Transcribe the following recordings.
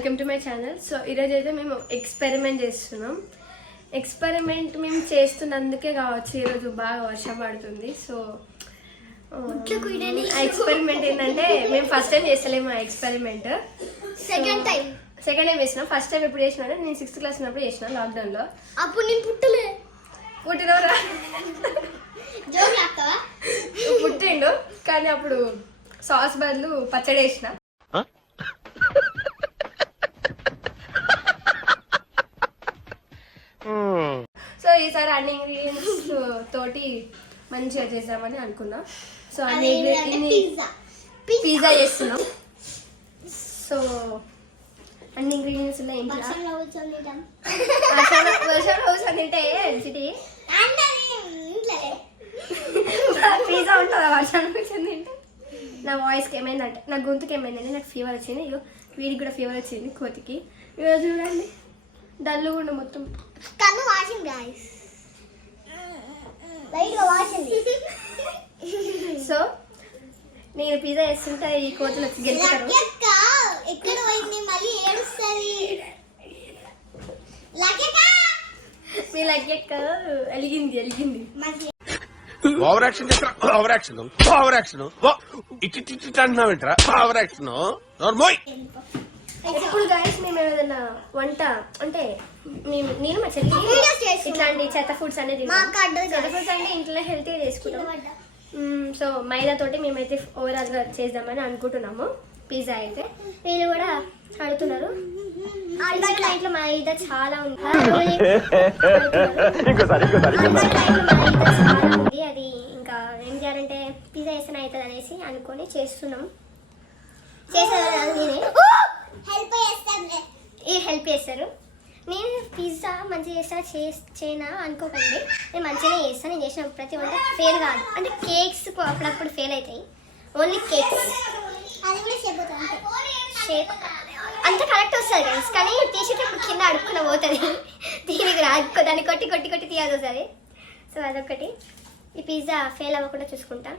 Welcome to my channel. So ఈరోజు అయితే మేము ఎక్స్పెరిమెంట్ చేస్తున్నాం. ఎక్స్పెరిమెంట్ మేము చేస్తున్నందుకే కావచ్చు ఈరోజు బాగా వర్షం పడుతుంది. సో ఎక్స్పెరిమెంట్ ఏంటంటే మేము ఫస్ట్ టైం చేస్తలేము ఆ experiment. Second time. Second time చేసినాం. ఫస్ట్ టైం ఎప్పుడు చేసినా నేను సిక్స్త్ క్లాస్ ఉన్నప్పుడు చేసిన లాక్డౌన్లో. అప్పుడు నేను పుట్టలే. పుట్టినవరా? పుట్టిండు. కానీ అప్పుడు సాస్ బదులు పచ్చడి వేసిన సో ఈసారి అన్ని ఇంగ్రీడియంట్స్ తోటి మంచిగా చేద్దామని అనుకున్నా. సో అన్ని పిజ్జా చేస్తున్నాం. సో అన్ని ఇంగ్రీడియంట్స్ ఉన్నాయి వర్షంలో కూర్చొని తింటాం సిటీ పిజ్జా ఉంటుందా వర్షంలో కూర్చొని తింటే నా వాయిస్కి ఏమైందంటే నా గొంతుకి ఏమైందంటే నాకు ఫీవర్ వచ్చింది. ఇగో వీడికి కూడా ఫీవర్ వచ్చింది కోతికి. ఇగో చూడండి. డల్లు ఉండు మొత్తం. కన్ను వాషింగ్ గాయస్ సో నేను పిజ్జా చేస్తుంటే ఈ కోతులు వచ్చి గెలుపుతారు లక్యక్క ఎక్కడ పోయింది? మళ్ళీ ఏడుస్తుంది. లక్యక్క మీ లగ్గెక్క ఎలిగింది ఎలిగింది మంచి ఓవర్ యాక్షన్ చేస్తా ఓవర్ యాక్షన్ ఓవర్ యాక్షన్ ఇటు ఇటు ఇటు అంటున్నావేంట్రా? Over action నోర్మోయ్. ఎప్పుడు గాయస్ మేము ఏదైనా వంట అంటే మేము నేను మా చెల్లి. ఇట్లాంటి చెత్త ఫుడ్స్ అనేది చెత్త ఫుడ్స్ అంటే ఇంట్లో హెల్తీ చేసుకుంటాం. సో మైదా తోటి మేమైతే ఓవరాల్గా చేద్దామని అనుకుంటున్నాము. పిజ్జా అయితే. వీళ్ళు కూడా అడుగుతున్నారు. ఇంట్లో మైదా చాలా ఉంది. చాలా ఉంది. అది ఇంకా ఏం చేయాలంటే పిజ్జా వేసిన అవుతుంది అనేసి అనుకొని చేస్తున్నాం. చేసేది నేనే. హెల్ప్ ఈ హెల్ప్ చేస్తారు? నేను పిజ్జా మంచిగా చేస్తా చే- చేయనా అనుకోకండి. నేను మంచిగానే చేస్తాను నేను చేసిన ప్రతి వంట ఫెయిల్ కాదు. అంటే కేక్స్ అప్పుడప్పుడు ఫెయిల్ అవుతాయి. ఓన్లీ కేక్స్ అది కూడా చెబుతాను షేప్ అంత కరెక్ట్ వస్తుంది గైస్ కానీ తీసేటప్పుడు కింద అడుక్కున పోతుంది. దీనికి రాదుకో దాన్ని కొట్టి కొట్టి కొట్టి తీయాల్సి వస్తుంది. సో అదొకటి. ఈ పిజ్జా ఫెయిల్ అవ్వకుండా చూసుకుంటా.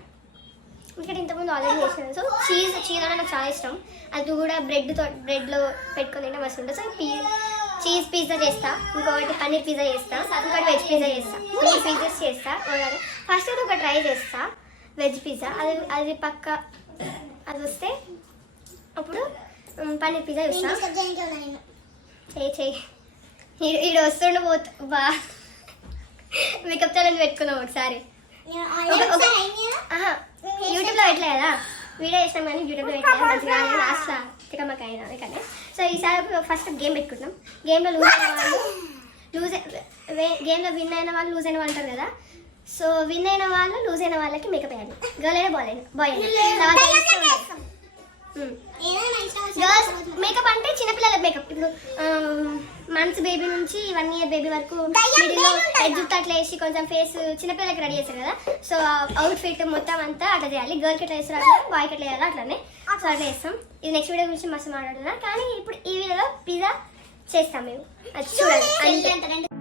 ఇక్కడ ఇంతకుముందు ఆల్రెడీ చేసినాను. సో చీజ్ చీజ్ అంటే నాకు చాలా ఇష్టం. అది కూడా బ్రెడ్తో బ్రెడ్లో పెట్టుకొని తింటే మస్తు ఉంటుంది. సో పీ చీజ్ పిజ్జా చేస్తా. ఇంకొకటి పన్నీర్ పిజ్జా చేస్తా. ఇంకొకటి వెజ్ పిజ్జా చేస్తా. ఈ పిజ్జాస్ చేస్తా. ఫస్ట్ అయితే ఒక ట్రై చేస్తా. Veg pizza. అది అది పక్క అది వస్తే అప్పుడు పన్నీర్ పిజ్జా చేస్తా. చేయి చేయి. ఈడు- ఈడు వస్తుండ పోతు బా. మేకప్ ఛానల్ పెట్టుకున్నాం ఒకసారి. యూట్యూబ్లో పెట్టలే కదా వీడియో చేసినాం కానీ యూట్యూబ్లో పెట్టలేదు మంచిగా లాస్ట్ తికమక అయినా అందుకనే సో ఈసారి ఫస్ట్ గేమ్ పెట్టుకుంటాం గేమ్లో లూజ్ అయిన వాళ్ళు లూజ్ గేమ్లో విన్ అయిన వాళ్ళు లూజ్ అయిన వాళ్ళు అంటారు కదా? సో విన్ అయిన వాళ్ళు లూజ్ అయిన వాళ్ళకి మేకప్ వేయాలి. గర్ల్ అయినా బాయ్ అయినా బాయ్ అయినా. గర్ల్స్ మేకప్ అంటే చిన్నపిల్లల మేకప్ ఇప్పుడు మంత్స్ బేబీ నుంచి వన్ ఇయర్ బేబీ వరకు జుట్టు అట్లా వేసి కొంచెం ఫేస్ చిన్నపిల్లలకి రెడీ చేస్తారు కదా. సో అవుట్ ఫిట్ మొత్తం అంతా అట్లా చేయాలి. గర్ల్కి ఎట్లా వేస్తారు అట్లా బాయ్కి ఎట్లా చేయాలి అట్లానే. సో అట్లా చేస్తాం. ఇది నెక్స్ట్ వీడియో గురించి మస్తు మాట్లాడుతున్నా. కానీ ఇప్పుడు ఈ వీడియోలో పిజ్జా చేస్తాం మేము. అది చూడాలి.